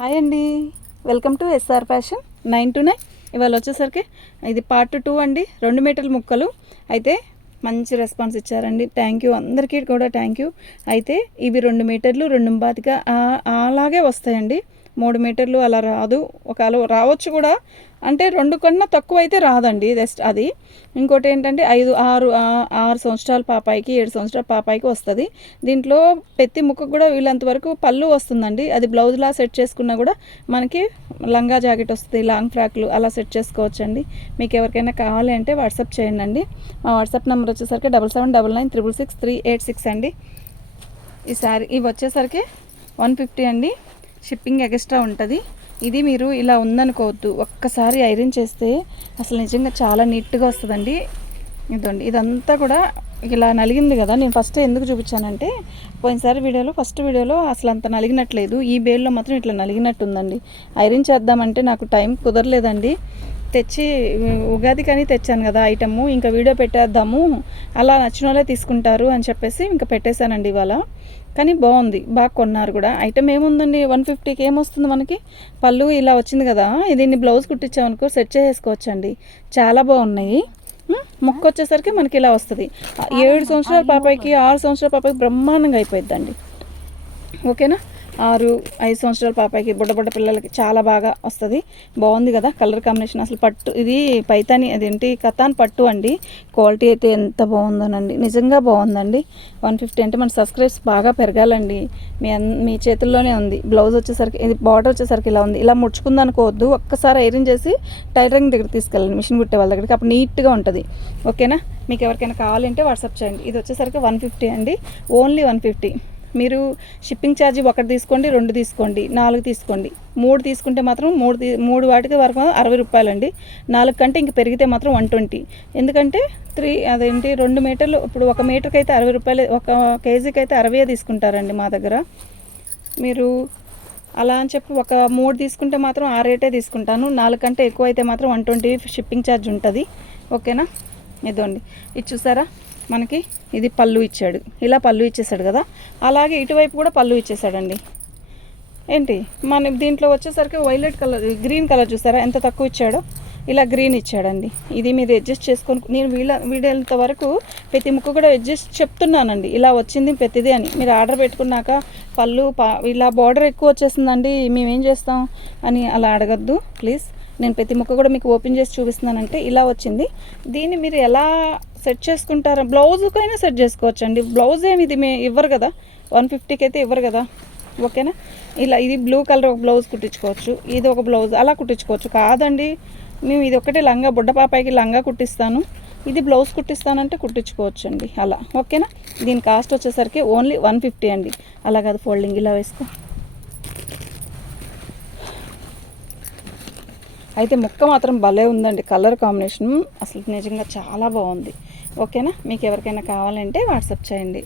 Hi అండి. Welcome to SR fashion nine to nine. ఇవాళ వచ్చేసరికి ఇది పార్ట్ టూ అండి. రెండు మీటర్ల ముక్కలు. అయితే మంచి రెస్పాన్స్ ఇచ్చారండి. థ్యాంక్ యూ అందరికీ కూడా థ్యాంక్ యూ అయితే ఇవి రెండు మీటర్లు రెండు బాతిగా అలాగే వస్తాయండి. మూడు మీటర్లు అలా రాదు. ఒకవేళ రావచ్చు కూడా అంటే రెండు కన్నా తక్కువ అయితే రాదండి జస్ట్ అది. ఇంకోటి ఏంటంటే ఐదు ఆరు ఆరు సంవత్సరాల పాపాయికి ఏడు సంవత్సరాల పాపాయికి వస్తుంది. దీంట్లో పెత్తి ముక్కకు కూడా వీళ్ళంత వరకు పళ్ళు వస్తుందండి. అది బ్లౌజ్లా సెట్ చేసుకున్నా కూడా మనకి లంగా జాకెట్ వస్తుంది లాంగ్ ఫ్రాక్లు అలా సెట్ చేసుకోవచ్చండి. మీకు ఎవరికైనా కావాలి అంటే వాట్సాప్ చేయండి అండి. మా వాట్సాప్ నెంబర్ వచ్చేసరికి double seven double nine triple six three eight six అండి. ఈ సారీ ఇవి వచ్చేసరికి వన్ ఫిఫ్టీ అండి. షిప్పింగ్ ఎక్స్ట్రా ఉంటుంది. ఇది మీరు ఇలా ఉందనుకోవద్దు. ఒక్కసారి ఐరన్ చేస్తే అసలు నిజంగా చాలా నీట్గా వస్తుందండి. ఇదండి. ఇదంతా కూడా ఇలా నలిగింది కదా. నేను ఫస్ట్ ఎందుకు చూపించానంటే పోయినసారి వీడియోలో ఫస్ట్ వీడియోలో అసలు అంత నలిగినట్లేదు. ఈ బేల్లో మాత్రం ఇట్లా నలిగినట్టు ఉందండి ఐరన్ చేద్దామంటే నాకు టైం కుదరలేదండి. తెచ్చి ఉగాది కానీ తెచ్చాను కదా ఐటము. ఇంకా వీడియో పెట్టేద్దాము. అలా నచ్చిన వాళ్ళే తీసుకుంటారు అని చెప్పేసి ఇంకా పెట్టేశానండి ఇవాళ. కానీ బాగుంది. బాగా కొన్నారు కూడా. ఐటమ్ ఏముందండి? వన్ ఫిఫ్టీకి ఏమొస్తుంది మనకి? పళ్ళు ఇలా వచ్చింది కదా. దీన్ని బ్లౌజ్ కుట్టించామనుకో సెట్ చేసుకోవచ్చండి చాలా బాగున్నాయి. ముక్క వచ్చేసరికి మనకి ఇలా వస్తుంది. ఏడు సంవత్సరాల పాపాయికి ఆరు సంవత్సరాల పాపాయికి బ్రహ్మాండంగా అయిపోయిద్దండి. ఓకేనా? ఆరు ఐదు సంవత్సరాల పాపాయికి బుడ్డ బుడ్డ పిల్లలకి చాలా బాగా వస్తుంది. బాగుంది కదా కలర్ కాంబినేషన్. అసలు పట్టు ఇది పైతాని అదేంటి కథాన్ పట్టు అండి. క్వాలిటీ అయితే ఎంత బాగుందోనండి. నిజంగా బాగుందండి. వన్ ఫిఫ్టీ అంటే మన సబ్స్క్రైబ్స్ బాగా పెరగాలండి. మీ మీ చేతుల్లోనే ఉంది. బ్లౌజ్ వచ్చేసరికి ఇది బార్డర్ వచ్చేసరికి ఇలా ఉంది. ఇలా ముడుచుకుందనుకోవద్దు ఒక్కసారి ఐరన్ చేసి టైలరింగ్ దగ్గర తీసుకెళ్ళండి. మిషన్ కుట్టే వాళ్ళ దగ్గరికి. అప్పుడు నీట్గా ఉంటుంది. ఓకేనా? మీకు ఎవరికైనా కావాలంటే వాట్సాప్ చేయండి. ఇది వచ్చేసరికి వన్ ఫిఫ్టీ అండి. Only one fifty. మీరు షిప్పింగ్ ఛార్జ్ ఒకటి తీసుకోండి రెండు తీసుకోండి నాలుగు తీసుకోండి. మూడు తీసుకుంటే మాత్రం మూడు మూడు వాటికి వరకు అరవై రూపాయలండి. నాలుగు కంటే ఇంక పెరిగితే మాత్రం వన్ ట్వంటీ. ఎందుకంటే త్రీ అదేంటి రెండు మీటర్లు ఇప్పుడు ఒక మీటర్కి అయితే అరవై రూపాయలు ఒక కేజీకి అయితే అరవై తీసుకుంటారండి మా దగ్గర. మీరు అలా అని చెప్పి ఒక మూడు తీసుకుంటే మాత్రం ఆ రేటే తీసుకుంటాను. నాలుగు కంటే ఎక్కువ అయితే మాత్రం వన్ ట్వంటీ షిప్పింగ్ ఛార్జ్ ఉంటుంది. ఓకేనా? ఇదండి ఇది చూసారా? మనకి ఇది పళ్ళు ఇచ్చాడు. ఇలా పళ్ళు ఇచ్చేసాడు కదా? అలాగే ఇటువైపు కూడా పళ్ళు ఇచ్చేసాడండి. ఏంటి? మన దీంట్లో వచ్చేసరికి వైలెట్ కలర్ గ్రీన్ కలర్ చూసారా? ఎంత తక్కువ ఇచ్చాడో? ఇలా గ్రీన్ ఇచ్చాడండి. ఇది మీరు అడ్జస్ట్ చేసుకొని నేను వీళ్ళ వీడేంత వరకు ప్రతి ముక్క కూడా అడ్జస్ట్ చెప్తున్నానండి. ఇలా వచ్చింది ప్రతిది అని. మీరు ఆర్డర్ పెట్టుకున్నాక పళ్ళు పా ఇలా బార్డర్ ఎక్కువ వచ్చేసిందండి మేమేం చేస్తాం అని అలా అడగద్దు ప్లీజ్. నేను ప్రతి ముక్క కూడా మీకు ఓపెన్ చేసి చూపిస్తున్నానంటే ఇలా వచ్చింది. దీన్ని మీరు ఎలా సెట్ చేసుకుంటారా? బ్లౌజ్కైనా సెట్ చేసుకోవచ్చండి. బ్లౌజ్ ఏమి ఇది మే ఇవ్వరు కదా? వన్ ఫిఫ్టీకి అయితే ఇవ్వరు కదా? ఓకేనా? ఇలా ఇది బ్లూ కలర్ ఒక బ్లౌజ్ కుట్టించుకోవచ్చు. ఇది ఒక బ్లౌజ్ అలా కుట్టించుకోవచ్చు. కాదండి మేము ఇది ఒకటే లంగా బుడ్డ పాపాయికి లంగా కుట్టిస్తాను. ఇది బ్లౌజ్ కుట్టిస్తానంటే కుట్టించుకోవచ్చు అండి అలా. ఓకేనా? దీని కాస్ట్ వచ్చేసరికి ఓన్లీ వన్ ఫిఫ్టీ అండి. అలా కాదు ఫోల్డింగ్ ఇలా వేసుకో. అయితే ముక్క మాత్రం భలే ఉందండి. కలర్ కాంబినేషన్ అసలు నిజంగా చాలా బాగుంది. ఓకేనా? మీకు ఎవరికైనా కావాలంటే వాట్సాప్ చేయండి.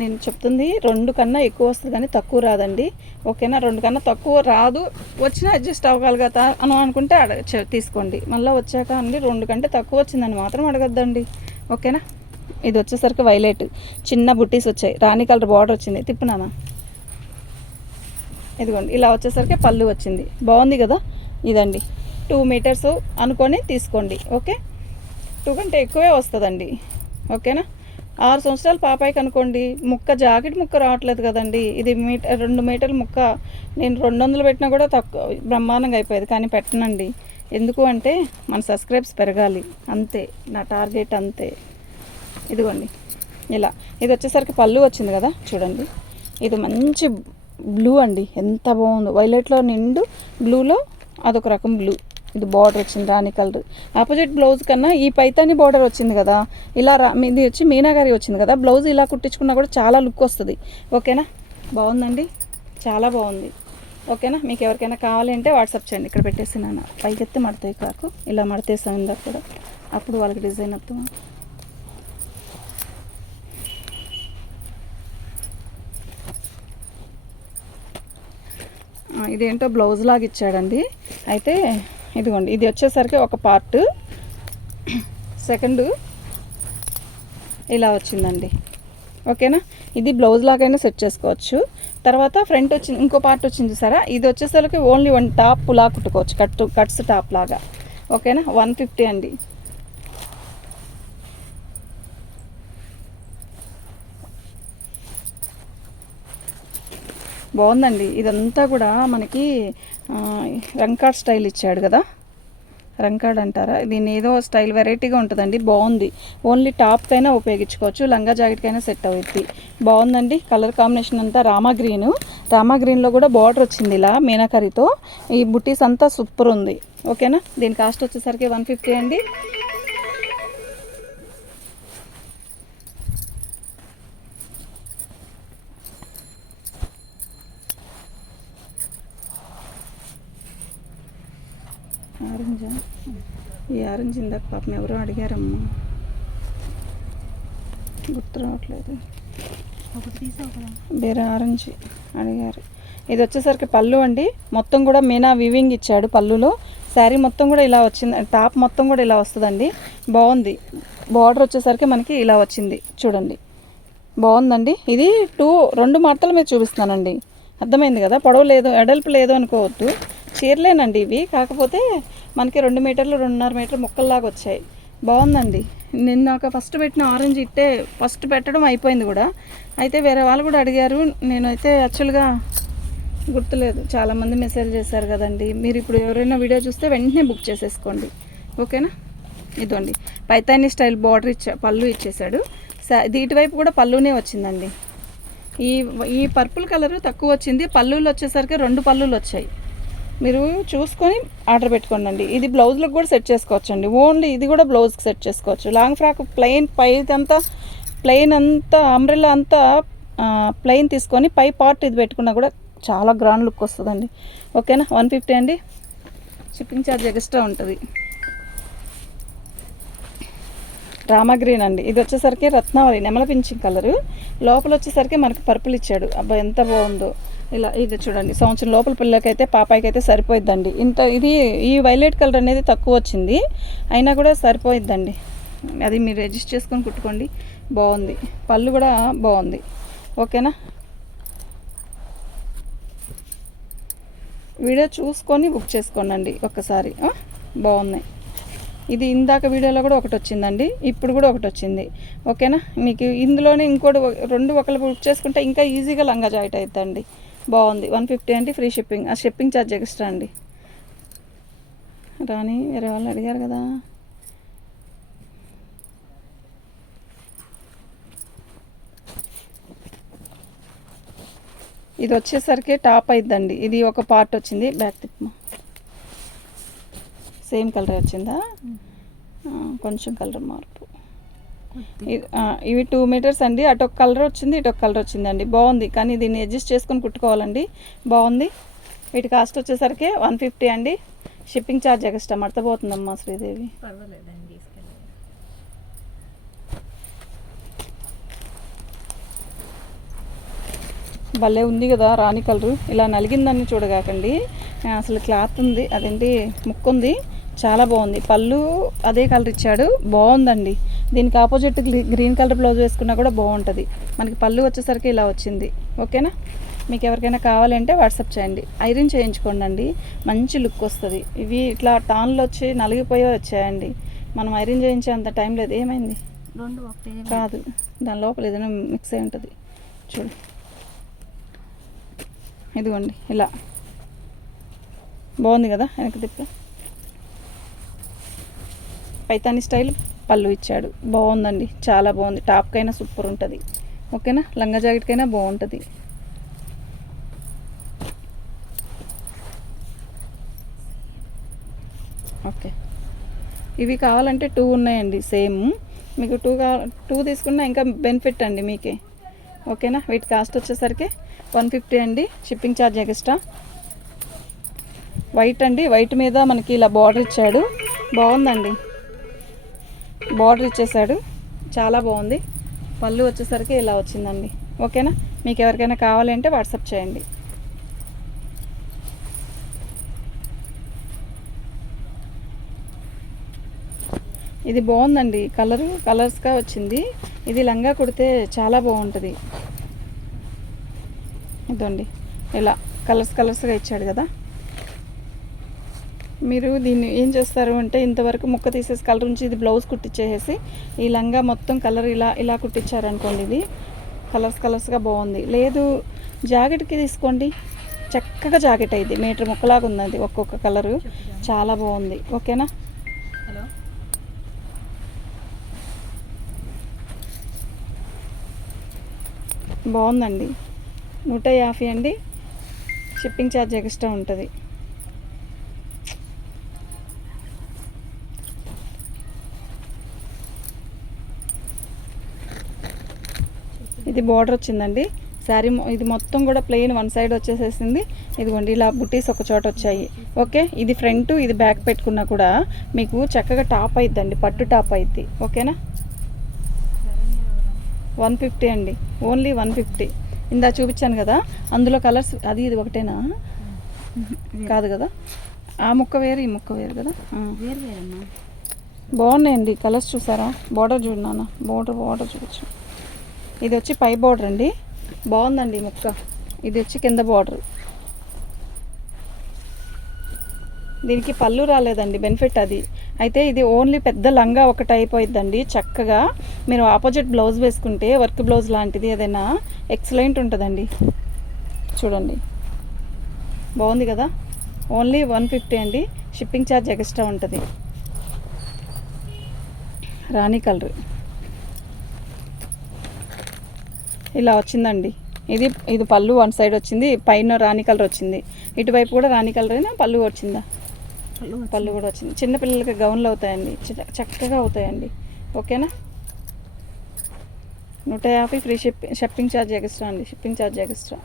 నేను చెప్తుంది రెండు కన్నా ఎక్కువ వస్తుంది కానీ తక్కువ రాదండి. ఓకేనా? రెండు కన్నా తక్కువ రాదు. వచ్చినా అడ్జస్ట్ అవ్వగలి కదా అని అనుకుంటే అడగ తీసుకోండి. మళ్ళీ వచ్చాక అండి రెండు కంటే తక్కువ వచ్చిందని మాత్రం అడగద్దండి. ఓకేనా? ఇది వచ్చేసరికి వైలెట్. చిన్న బుట్టీస్ వచ్చాయి. రాణి కలర్ బార్డర్ వచ్చింది. తిప్పునానా ఇదిగోండి. ఇలా వచ్చేసరికి పళ్ళు వచ్చింది. బాగుంది కదా? ఇదండి. టూ మీటర్స్ అనుకొని తీసుకోండి ఓకే? టూ కంటే ఎక్కువే వస్తుందండి ఓకేనా? ఆరు సంవత్సరాల పాపాయికి అనుకోండి ముక్క జాకెట్ ముక్క రావట్లేదు కదండి ఇది మీటర్ రెండు మీటర్ల ముక్క నేను రెండు వందలు పెట్టినా కూడా తక్కువ బ్రహ్మాండంగా అయిపోయేది కానీ పెట్టనండి. ఎందుకు అంటే మన సబ్స్క్రైబ్స్ పెరగాలి అంతే నా టార్గెట్ అంతే. ఇదిగోండి ఇలా ఇది వచ్చేసరికి పళ్ళు వచ్చింది కదా చూడండి. ఇది మంచి బ్లూ అండి ఎంత బాగుందో. వైలెట్లో నిండు బ్లూలో అదొక రకం బ్లూ. ఇది బార్డర్ వచ్చింది రాణి కలర్ ఆపోజిట్ బ్లౌజ్ కన్నా ఈ పైతాని బార్డర్ వచ్చింది కదా ఇలా రా ఇది వచ్చి మీనాగారి వచ్చింది కదా బ్లౌజ్ ఇలా కుట్టించుకున్నా కూడా చాలా లుక్ వస్తుంది. ఓకేనా? బాగుందండి? చాలా బాగుంది. ఓకేనా? మీకు ఎవరికైనా కావాలంటే వాట్సాప్ చేయండి. ఇక్కడ పెట్టేసి నాన్న పైకెత్తే మడతాయి కాకు ఇలా మడతేసాను ఇందాక కూడా. అప్పుడు వాళ్ళకి డిజైన్ వస్తాం ఇదేంటో బ్లౌజ్ లాగా ఇచ్చాడండి. అయితే ఇదిగోండి ఇది వచ్చేసరికి ఒక పార్ట్ సెకండ్. ఇలా వచ్చిందండి. ఓకేనా? ఇది బ్లౌజ్ లాగైనా సెట్ చేసుకోవచ్చు. తర్వాత ఫ్రంట్ వచ్చింది ఇంకో పార్ట్ వచ్చింది చూసారా? ఇది వచ్చేసరికి ఓన్లీ వన్ టాప్ లా కుట్టుకోవచ్చు కట్ కట్స్ టాప్ లాగా. ఓకేనా? వన్ ఫిఫ్టీ అండి. బాగుందండి. ఇదంతా కూడా మనకి రంకాడ్ స్టైల్ ఇచ్చాడు కదా? రంకాడ్ అంటారా? దీని ఏదో స్టైల్ వెరైటీగా ఉంటుందండి. బాగుంది. ఓన్లీ టాప్కైనా ఉపయోగించుకోవచ్చు లంగా జాకెట్కైనా సెట్ అవుద్ది. బాగుందండి. కలర్ కాంబినేషన్ అంతా రామా గ్రీన్. రామా గ్రీన్లో కూడా బార్డర్ వచ్చింది ఇలా మీనాకరితో. ఈ బుటీస్ అంతా సూపర్ ఉంది. ఓకేనా? దీని కాస్ట్ వచ్చేసరికి వన్ ఫిఫ్టీ అండి. ఆరెంజా? ఈ ఆరెంజ్ ఇందాక పాపం ఎవరో అడిగారమ్మా. గుర్తు రావట్లేదు. వేరే ఆరెంజ్ అడిగారు. ఇది వచ్చేసరికి పళ్ళు అండి. మొత్తం కూడా మీనా వివింగ్ ఇచ్చాడు పళ్ళులో. శారీ మొత్తం కూడా ఇలా వచ్చింది. టాప్ మొత్తం కూడా ఇలా వస్తుందండి. బాగుంది. బార్డర్ వచ్చేసరికి మనకి ఇలా వచ్చింది. చూడండి. బాగుందండి. ఇది టూ రెండు మడతల మీద చూపిస్తున్నానండి. అర్థమైంది కదా? పొడవు లేదు ఎడల్పు లేదు అనుకోవద్దు. చీరలేనండి ఇవి. కాకపోతే మనకి రెండు మీటర్లు రెండున్నర మీటర్ ముక్కల్లాగా వచ్చాయి. బాగుందండి. నిన్న ఒక ఫస్ట్ పెట్టిన ఆరెంజ్ ఇట్టే ఫస్ట్ పెట్టడం అయిపోయింది కూడా. అయితే వేరే వాళ్ళు కూడా అడిగారు. నేనైతే యాక్చువల్గా గుర్తులేదు. చాలామంది మెసేజ్ చేశారు కదండి. మీరు ఇప్పుడు ఎవరైనా వీడియో చూస్తే వెంటనే బుక్ చేసేసుకోండి. ఓకేనా? ఇదండి పైతాని స్టైల్ బార్డర్ ఇచ్చా పళ్ళు ఇచ్చేసాడు సా ఇది ఇటువైపు కూడా పళ్ళునే వచ్చిందండి. ఈ ఈ పర్పుల్ కలరు తక్కువ వచ్చింది. పళ్ళులు వచ్చేసరికి రెండు పళ్ళులు వచ్చాయి. మీరు చూసుకొని ఆర్డర్ పెట్టుకోండి ఇది బ్లౌజ్లకు కూడా సెట్ చేసుకోవచ్చు అండి ఓన్లీ ఇది కూడా బ్లౌజ్కి సెట్ చేసుకోవచ్చు. లాంగ్ ఫ్రాక్ ప్లెయిన్ పై అంతా ప్లెయిన్ అంతా అంబ్రెల్లా అంతా ప్లెయిన్ తీసుకొని పై పార్ట్ ఇది పెట్టుకున్నా కూడా చాలా గ్రాండ్ లుక్ వస్తుందండి. ఓకేనా? వన్ ఫిఫ్టీ అండి. షిప్పింగ్ ఛార్జ్ ఎక్స్ట్రా ఉంటుంది. రామా గ్రీన్ అండి. ఇది వచ్చేసరికి రత్నావళి నెమల పింఛింగ్ కలరు. లోపల వచ్చేసరికి మనకి పర్పుల్ ఇచ్చాడు. అబ్బా ఎంత బాగుందో. ఇలా ఇది చూడండి సంవత్సరం లోపల పిల్లకైతే పాపాయికి అయితే సరిపోయిద్దండి. ఇంత ఇది ఈ వైలెట్ కలర్ అనేది తక్కువ వచ్చింది. అయినా కూడా సరిపోయిద్దండి. అది మీరు రిజిస్టర్ చేసుకొని కుట్టుకోండి. బాగుంది. పళ్ళు కూడా బాగుంది. ఓకేనా? వీడియో చూసుకొని బుక్ చేసుకోండి ఒక్కసారి. బాగున్నాయి. ఇది ఇందాక వీడియోలో కూడా ఒకటి వచ్చిందండి. ఇప్పుడు కూడా ఒకటి వచ్చింది. ఓకేనా? మీకు ఇందులోనే ఇంకోటి ఒక- రెండు ఒకళ్ళు బుక్ చేసుకుంటే ఇంకా ఈజీగా లంగా జాయిట్ అవుతుందండి బాగుంది. వన్ ఫిఫ్టీ అంటే ఫ్రీ షిప్పింగ్. ఆ షిప్పింగ్ ఛార్జ్ ఎక్స్ట్రా అండి. రాని వేరే వాళ్ళు అడిగారు కదా. ఇది వచ్చేసరికి టాప్ అయిద్దండి. ఇది ఒక పార్ట్ వచ్చింది. బ్యాక్ తిప్పమా సేమ్ కలర్ వచ్చిందా? కొంచెం కలర్ ఆ, ఇవి టూ మీటర్స్ అండి. అటు ఒక కలర్ వచ్చింది ఇటు ఒక కలర్ వచ్చిందండి. బాగుంది. కానీ దీన్ని అడ్జస్ట్ చేసుకొని కుట్టుకోవాలండి. బాగుంది. వీటి కాస్ట్ వచ్చేసరికి వన్ ఫిఫ్టీ అండి. షిప్పింగ్ ఛార్జ్ ఎక్స్ట్రా మడతపోతుందమ్మా శ్రీదేవి. భలే ఉంది కదా రాణి కలరు. ఇలా నలిగిందని చూడగాకండి. అసలు క్లాత్ ఉంది. అదేంటి? ముక్కు ఉంది చాలా బాగుంది. పళ్ళు అదే కలర్ ఇచ్చాడు. బాగుందండి. దీనికి ఆపోజిట్ గ్రీన్ కలర్ బ్లౌజ్ వేసుకున్నా కూడా బాగుంటుంది. మనకి పళ్ళు వచ్చేసరికి ఇలా వచ్చింది. ఓకేనా? మీకు ఎవరికైనా కావాలంటే వాట్సాప్ చేయండి. ఐరన్ చేయించుకోండి అండి మంచి లుక్ వస్తుంది. ఇవి ఇట్లా టాన్లు వచ్చి నలిగిపోయే వచ్చాయండి. మనం ఐరన్ చేయించే అంత టైం లేదు. ఏమైంది? రెండు ఒకటే కాదు. దాని లోపల ఏదైనా మిక్స్ అయి ఉంటుంది. చూడు. ఇదిగోండి. ఇలా. బాగుంది కదా? వెనక తిప్ప. పైతాని స్టైల్ పళ్ళు ఇచ్చాడు. బాగుందండి. చాలా బాగుంది. టాప్కైనా సూపర్ ఉంటుంది. ఓకేనా? లంగా జాకెట్కైనా బాగుంటుంది. ఓకే. ఇవి కావాలంటే టూ ఉన్నాయండి. సేమ్. మీకు టూ కావ టూ తీసుకున్నా ఇంకా బెనిఫిట్ అండి మీకే. ఓకేనా? వీటి కాస్ట్ వచ్చేసరికి వన్ ఫిఫ్టీ అండి. Shipping charge extra. వైట్ అండి. వైట్ మీద మనకి ఇలా బార్డర్ ఇచ్చాడు. బాగుందండి. బార్డర్ ఇచ్చేసాడు. చాలా బాగుంది. పళ్ళు వచ్చేసరికి ఇలా వచ్చిందండి. ఓకేనా? మీకు ఎవరికైనా కావాలంటే వాట్సాప్ చేయండి. ఇది బాగుందండి. కలరు కలర్స్గా వచ్చింది. ఇది లంగా కుడితే చాలా బాగుంటుంది. ఇదండి. ఇలా కలర్స్ కలర్స్గా ఇచ్చాడు కదా. మీరు దీన్ని ఏం చేస్తారు అంటే ఇంతవరకు ముక్క తీసేసి కలర్ ఉంచి ఇది బ్లౌజ్ కుట్టించేసేసి ఈ లంగా మొత్తం కలర్ ఇలా ఇలా కుట్టించారనుకోండి ఇది. కలర్స్ కలర్స్గా బాగుంది. లేదు జాకెట్కి తీసుకోండి. చక్కగా జాకెట్ అయింది. మీటర్ ముక్కలాగా ఉంది అది ఒక్కొక్క కలరు చాలా బాగుంది. ఓకేనా హలో బాగుందండి. నూట యాభై అండి. షిప్పింగ్ ఛార్జ్ ఎక్స్ట్రా ఉంటుంది. ఇది బార్డర్ వచ్చిందండి. శారీ ఇది మొత్తం కూడా ప్లెయిన్ వన్ సైడ్ వచ్చేసేసింది. ఇదిగోండి ఇలా బుటీస్ ఒక చోట వచ్చాయి. ఓకే ఇది ఫ్రంట్ ఇది బ్యాక్ పెట్టుకున్నా కూడా మీకు చక్కగా టాప్ అయిద్దండి. పట్టు టాప్ అయిద్ది. ఓకేనా వన్ ఫిఫ్టీ అండి. ఓన్లీ వన్ ఫిఫ్టీ ఇందా చూపించాను కదా. అందులో కలర్స్ అది ఇది ఒకటేనా? కాదు కదా. ఆ ముక్క వేరు ఈ ముక్క వేరు కదా. బాగున్నాయండి. కలర్స్ చూసారా? బార్డర్ చూడనా బార్డర్ బార్డర్ చూపించు. ఇది వచ్చి పై బార్డర్ అండి. బాగుందండి మొక్క ముక్క. ఇది వచ్చి కింద బార్డర్ దీనికి పళ్ళు రాలేదండి బెనిఫిట్ అది. అయితే ఇది ఓన్లీ పెద్ద లంగా ఒకటి అయిపోయిద్దండి చక్కగా. మీరు ఆపోజిట్ బ్లౌజ్ వేసుకుంటే వర్క్ బ్లౌజ్ లాంటిది ఏదైనా ఎక్సలెంట్ ఉంటుందండి. చూడండి. బాగుంది కదా? ఓన్లీ వన్ ఫిఫ్టీ అండి. షిప్పింగ్ ఛార్జ్ ఎక్స్ట్రా ఉంటుంది. రాణి కలర్ ఇలా వచ్చిందండి. ఇది ఇది పళ్ళు వన్ సైడ్ వచ్చింది పైన రాణి కలర్ వచ్చింది. ఇటువైపు కూడా రాణి కలర్ అయినా పళ్ళు వచ్చిందా? పళ్ళు కూడా వచ్చింది. చిన్న పిల్లలకి గౌన్లు అవుతాయండి. చక్కగా అవుతాయండి. ఓకేనా? నూట యాభై free ship shipping charge extra అండి. Shipping charge extra.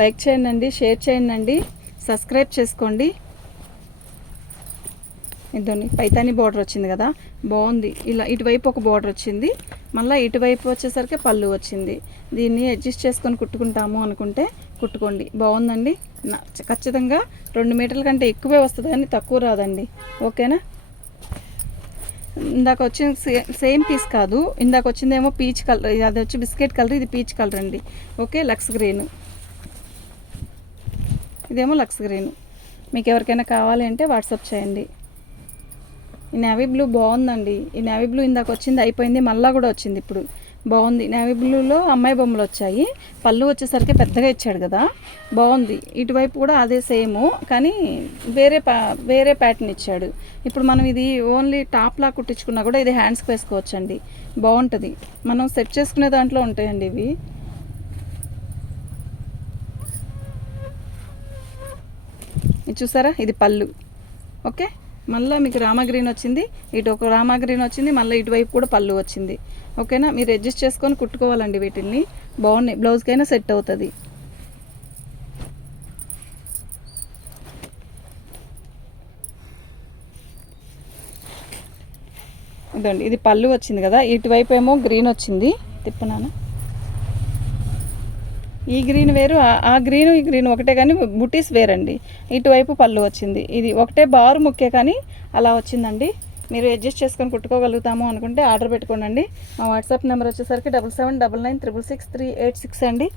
లైక్ చేయండి షేర్ చేయండి సబ్స్క్రైబ్ చేసుకోండి. ఇదండి పైతాని బార్డర్ వచ్చింది కదా బాగుంది. ఇలా ఇటువైపు ఒక బార్డర్ వచ్చింది మళ్ళీ ఇటువైపు వచ్చేసరికి పళ్ళు వచ్చింది. దీన్ని అడ్జస్ట్ చేసుకొని కుట్టుకుంటాము అనుకుంటే కుట్టుకోండి. బాగుందండి? ఖచ్చితంగా రెండు మీటర్ల కంటే ఎక్కువే వస్తుంది కానీ తక్కువ రాదండి. ఓకేనా? ఇందాక వచ్చిన సేమ్ పీస్ కాదు. ఇందాక వచ్చిందేమో పీచ్ కలర్ అది వచ్చి బిస్కెట్ కలర్ ఇది పీచ్ కలర్ అండి. Okay lux green. ఇదేమో లక్స్ గ్రీన్. మీకు ఎవరికైనా కావాలి అంటే వాట్సాప్ చేయండి. ఈ నేవీ బ్లూ బాగుందండి. ఈ నేవీ బ్లూ ఇందాక వచ్చింది అయిపోయింది మళ్ళా కూడా వచ్చింది ఇప్పుడు. బాగుంది. నేవీ బ్లూలో అమ్మాయి బొమ్మలు వచ్చాయి. పళ్ళు వచ్చేసరికి పెద్దగా ఇచ్చాడు కదా. బాగుంది. ఇటువైపు కూడా అదే సేమ్ కానీ వేరే పా వేరే ప్యాటర్న్ ఇచ్చాడు. ఇప్పుడు మనం ఇది ఓన్లీ టాప్లా కుట్టించుకున్నా కూడా ఇది హ్యాండ్స్కి వేసుకోవచ్చండి. బాగుంటుంది. మనం సెట్ చేసుకునే దాంట్లో ఉంటాయండి ఇవి. ఇది చూసారా? ఇది పళ్ళు. ఓకే? మళ్ళీ మీకు రామగ్రీన్ వచ్చింది. ఇటు ఒక రామా గ్రీన్ వచ్చింది. మళ్ళీ ఇటువైపు కూడా పళ్ళు వచ్చింది. ఓకేనా? మీరు అడ్జస్ట్ చేసుకొని కుట్టుకోవాలండి వీటిని బాగున్నాయి. బ్లౌజ్కైనా సెట్ అవుతుంది. ఇదండి. ఇది పళ్ళు వచ్చింది కదా? ఇటువైపు ఏమో గ్రీన్ వచ్చింది. తిప్పనానా? ఈ గ్రీన్ వేరు ఆ- గ్రీన్ ఈ గ్రీన్ ఒకటే కానీ బుటీస్ వేరండి. ఇటువైపు పళ్ళు వచ్చింది. ఇది ఒకటే బారు ముక్కే కానీ అలా వచ్చిందండి. మీరు అడ్జస్ట్ చేసుకొని కుట్టుకోగలుగుతాము అనుకుంటే ఆర్డర్ పెట్టుకోండి మా వాట్సాప్ నెంబర్ వచ్చేసరికి double seven double nine triple six three eight six అండి.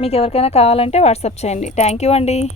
మీకు ఎవరికైనా కావాలంటే వాట్సాప్ చేయండి. థ్యాంక్ యూ అండి.